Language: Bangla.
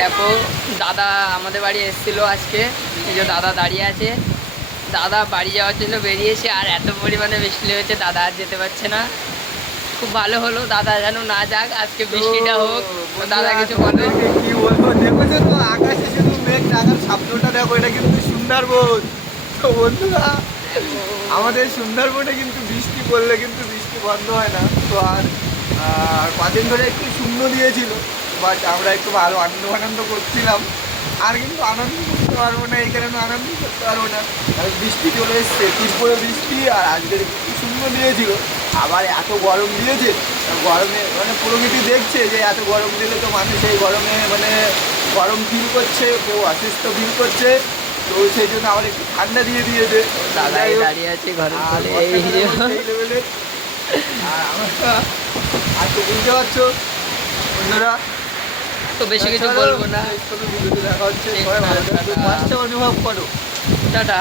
দেখো দাদা আমাদের বাড়ি এসেছিলো আজকে, এই যে দাদা দাঁড়িয়ে আছে। দাদা বাড়ি যাওয়ার জন্য বেরিয়েছে, আর এত পরিমাণে বৃষ্টি হয়েছে দাদা আর যেতে পারছে না। খুব ভালো হলো দাদা যেন না যাক, আজকে বৃষ্টিটা হোক। তো দাদা কিছু বলে। কি বলবো, দেখেছো তো আকাশে শুধু মেঘ ঢাকার শব্দটা দেখো, এটা কিন্তু সুন্দরবন। তো বন্ধুরা, আমাদের সুন্দরবনে কিন্তু বৃষ্টি পড়লে কিন্তু বৃষ্টি বন্ধ হয় না। তো আর কদিন ধরে একটু শূন্য দিয়েছিল, বাট আমরা একটু ভালো আনন্দ করছিলাম। আর কিন্তু আনন্দ করতে পারবো না, এই কারণে আনন্দ করতে পারবো না, আর বৃষ্টি চলে এসছে, তীব্র বৃষ্টি। আর আজকের একটু শূন্য দিয়েছিল, আবার এত গরম দিয়েছে। গরমে মানে প্রকৃতি দেখছে যে এত গরম দিলে তো মানুষ এই গরমে মানে গরম ফিল করছে, কেউ অসুস্থ ফিল করছে। তো সেই জন্য আবার একটু ঠান্ডা দিয়ে দিয়েছে। দাদাই দাঁড়িয়ে আছে ঘরের আর কোলে, এই যে। সেই লেভেলের। আর আমরা আর তো বুঝতে পারছো বন্ধুরা, তো বেশি কিছু বলবো না। ভিডিওতে দেখা হচ্ছে, সবাই ভালো থাকবে, মাছটা অনুভব করো। টাটা।